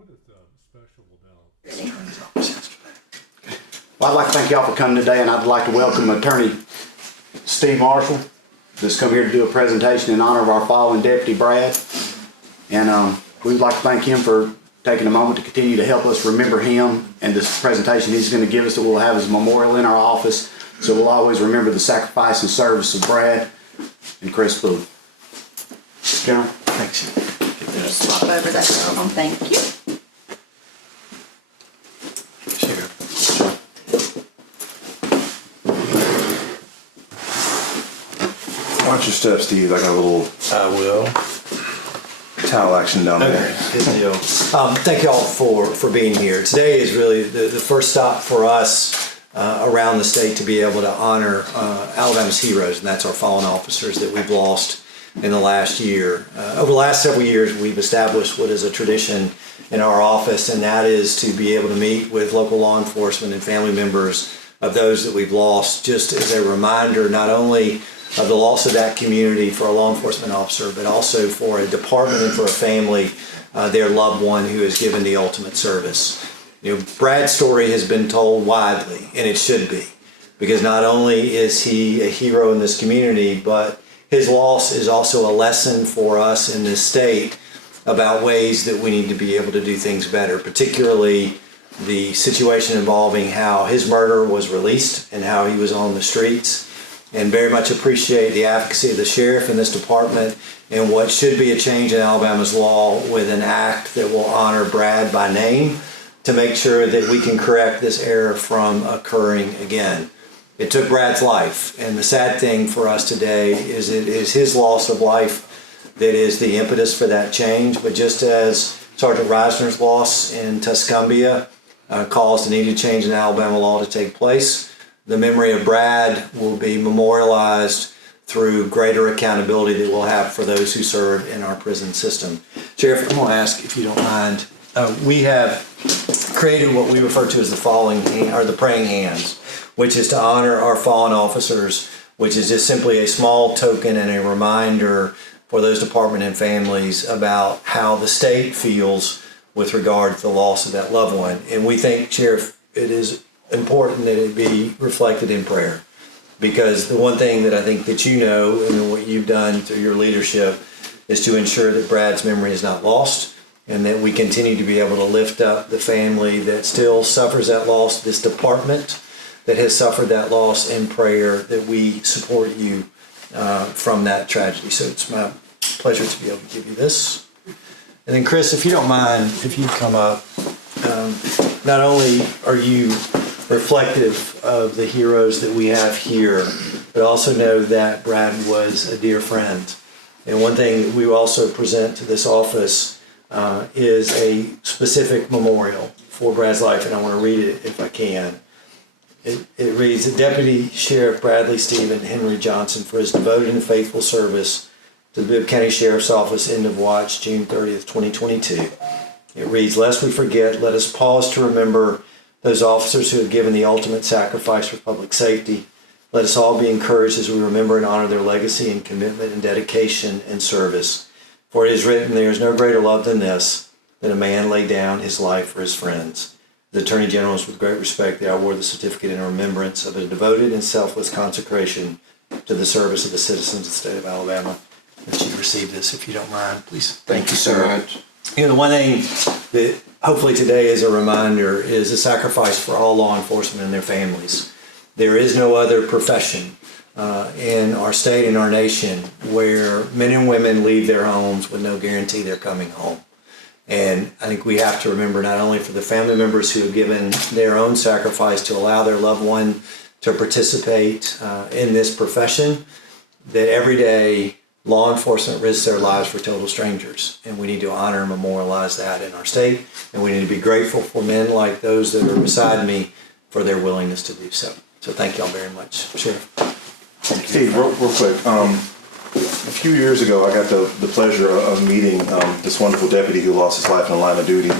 What is special about? Well, I'd like to thank y'all for coming today, and I'd like to welcome Attorney Steve Marshall, that's come here to do a presentation in honor of our fallen deputy, Brad. And we would like to thank him for taking a moment to continue to help us remember him and this presentation he's going to give us that we'll have as a memorial in our office. So we'll always remember the sacrifice and service of Brad and Chris Poole. General, thanks. Swap over that phone. Thank you. Sure. Watch your step, Steve. I got a little towel action down there. Good deal. Thank you all for being here. Today is really the first stop for us around the state to be able to honor Alabama's heroes, and that's our fallen officers that we've lost in the last year. Over the last several years, we've established what is a tradition in our office, and that is to be able to meet with local law enforcement and family members of those that we've lost, just as a reminder not only of the loss of that community for a law enforcement officer, but also for a department and for a family, their loved one who has given the ultimate service. You know, Brad's story has been told widely, and it should be, because not only is he a hero in this community, but his loss is also a lesson for us in this state about ways that we need to be able to do things better, particularly the situation involving how his murder was released and how he was on the streets. And very much appreciate the advocacy of the sheriff in this department and what should be a change in Alabama's law with an act that will honor Brad by name to make sure that we can correct this error from occurring again. It took Brad's life, and the sad thing for us today is it is his loss of life that is the impetus for that change. But just as Sergeant Reisner's loss in Tuscumbia caused a needed change in Alabama law to take place, the memory of Brad will be memorialized through greater accountability that we'll have for those who serve in our prison system. Sheriff, I'm going to ask, if you don't mind, we have created what we refer to as the praying hands, which is to honor our fallen officers, which is just simply a small token and a reminder for those department and families about how the state feels with regard to the loss of that loved one. And we think, Sheriff, it is important that it be reflected in prayer, because the one thing that I think that you know and what you've done through your leadership is to ensure that Brad's memory is not lost, and that we continue to be able to lift up the family that still suffers that loss, this department that has suffered that loss, in prayer, that we support you from that tragedy. So it's my pleasure to be able to give you this. And then Chris, if you don't mind, if you come up, not only are you reflective of the heroes that we have here, but also know that Brad was a dear friend. And one thing that we also present to this office is a specific memorial for Brad's life, and I want to read it if I can. It reads, Deputy Sheriff Bradley Stephen Henry Johnson for his devoted and faithful service to the Bibb County Sheriff's Office, end of watch, June 30th, 2022. It reads, lest we forget, let us pause to remember those officers who have given the ultimate sacrifice for public safety. Let us all be encouraged as we remember and honor their legacy and commitment and dedication and service. For it is written, there is no greater love than this, that a man lay down his life for his friends. The Attorney General is with great respect that I award the certificate in remembrance of a devoted and selfless consecration to the service of the citizens of the state of Alabama. That you receive this, if you don't mind, please. Thank you, sir. You know, the one thing that hopefully today is a reminder is a sacrifice for all law enforcement and their families. There is no other profession in our state and our nation where men and women leave their homes with no guarantee they're coming home. And I think we have to remember, not only for the family members who have given their own sacrifice to allow their loved one to participate in this profession, that every day law enforcement risks their lives for total strangers. And we need to honor and memorialize that in our state. And we need to be grateful for men like those that are beside me for their willingness to do so. So thank y'all very much. Sheriff. Steve, real quick. A few years ago, I got the pleasure of meeting this wonderful deputy who lost his life in the line of duty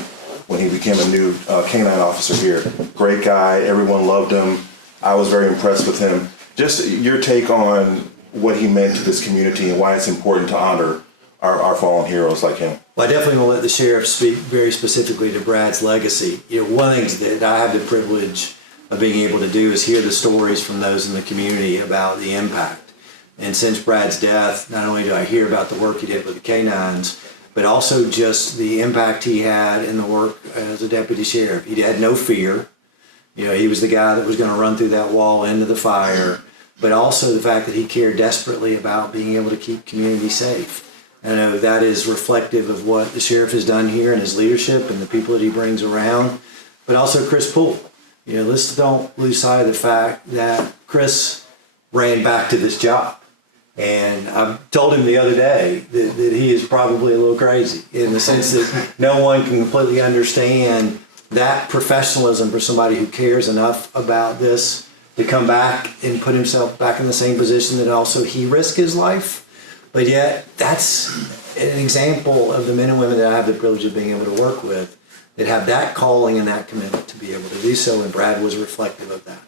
when he became a new canine officer here. Great guy. Everyone loved him. I was very impressed with him. Just your take on what he meant to this community and why it's important to honor our fallen heroes like him. Well, I definitely want to let the sheriff speak very specifically to Brad's legacy. You know, one of the things that I have the privilege of being able to do is hear the stories from those in the community about the impact. And since Brad's death, not only do I hear about the work he did with the canines, but also just the impact he had in the work as a deputy sheriff. He had no fear. You know, he was the guy that was going to run through that wall into the fire, but also the fact that he cared desperately about being able to keep community safe. I know that is reflective of what the sheriff has done here and his leadership and the people that he brings around, but also Chris Poole. You know, let's don't lose sight of the fact that Chris ran back to this job. And I told him the other day that he is probably a little crazy in the sense that no one can completely understand that professionalism for somebody who cares enough about this to come back and put himself back in the same position that also he risked his life. But yet, that's an example of the men and women that I have the privilege of being able to work with that have that calling and that commitment to be able to do so, and Brad was reflective of that.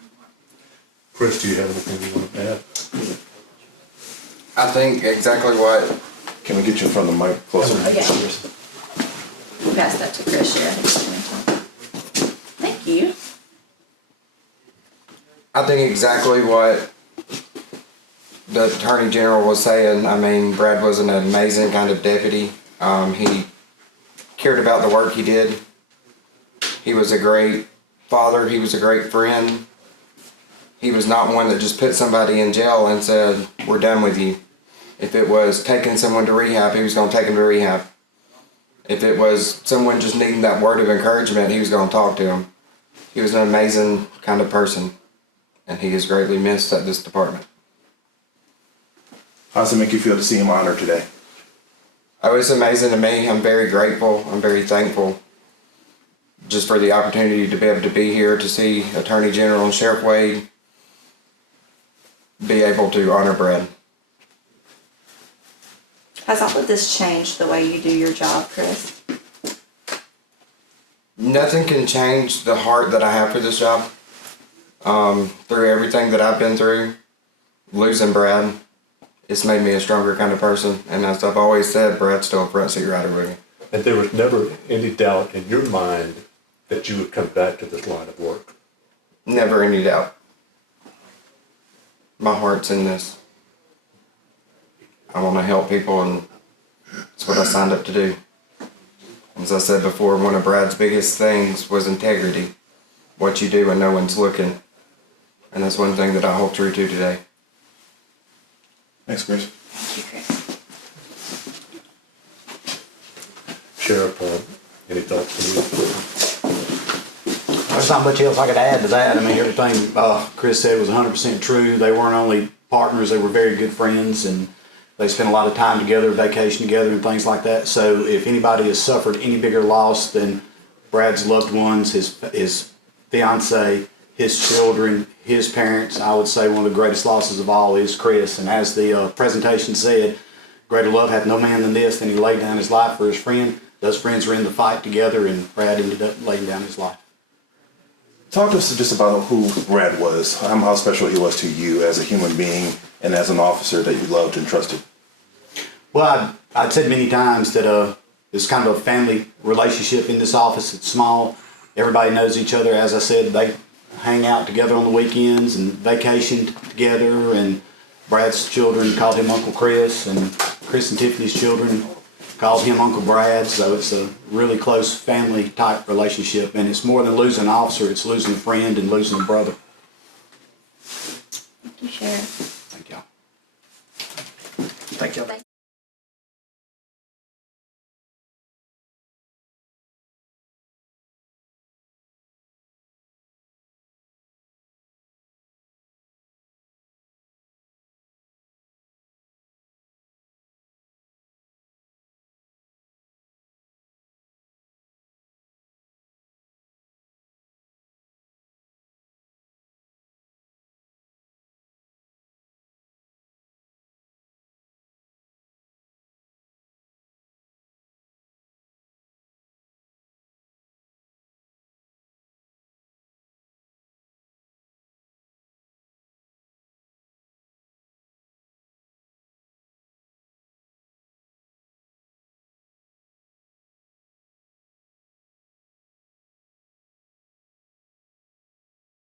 Chris, do you have anything you want to add? I think exactly what. Can we get you in front of the mic closer? We'll pass that to Chris, Sheriff. Thank you. I think exactly what the Attorney General was saying. I mean, Brad was an amazing kind of deputy. He cared about the work he did. He was a great father. He was a great friend. He was not one that just put somebody in jail and said, "We're done with you." If it was taking someone to rehab, he was going to take them to rehab. If it was someone just needing that word of encouragement, he was going to talk to them. He was an amazing kind of person, and he is greatly missed at this department. How does it make you feel to see him honored today? Oh, it's amazing to me. I'm very grateful. I'm very thankful just for the opportunity to be able to be here to see Attorney General and Sheriff Wade be able to honor Brad. Has all of this changed the way you do your job, Chris? Nothing can change the heart that I have for this job. Through everything that I've been through, losing Brad, it's made me a stronger kind of person. And as I've always said, Brad's still a front seat rider with me. And there was never any doubt in your mind that you would come back to this line of work? Never any doubt. My heart's in this. I want to help people, and it's what I signed up to do. As I said before, one of Brad's biggest things was integrity. What you do when no one's looking. And that's one thing that I hold true to today. Thanks, Chris. Thank you, Chris. Sheriff, any thoughts from you? There's not much else I could add to that. I mean, everything Chris said was 100% true. They weren't only partners, they were very good friends, and they spent a lot of time together, vacation together, and things like that. So if anybody has suffered any bigger loss than Brad's loved ones, his fiance, his children, his parents, I would say one of the greatest losses of all is Chris. And as the presentation said, greater love hath no man than this, and he laid down his life for his friend. Those friends were in the fight together, and Brad ended up laying down his life. Talk to us just about who Brad was, how special he was to you as a human being and as an officer that you loved and trusted. Well, I'd said many times that it's kind of a family relationship in this office. It's small. Everybody knows each other. As I said, they hang out together on the weekends and vacationed together. And Brad's children called him Uncle Chris, and Chris and Tiffany's children called him Uncle Brad. So it's a really close family type relationship. And it's more than losing an officer. It's losing a friend and losing a brother. Thank you, Sheriff. Thank y'all. Thank you. Thank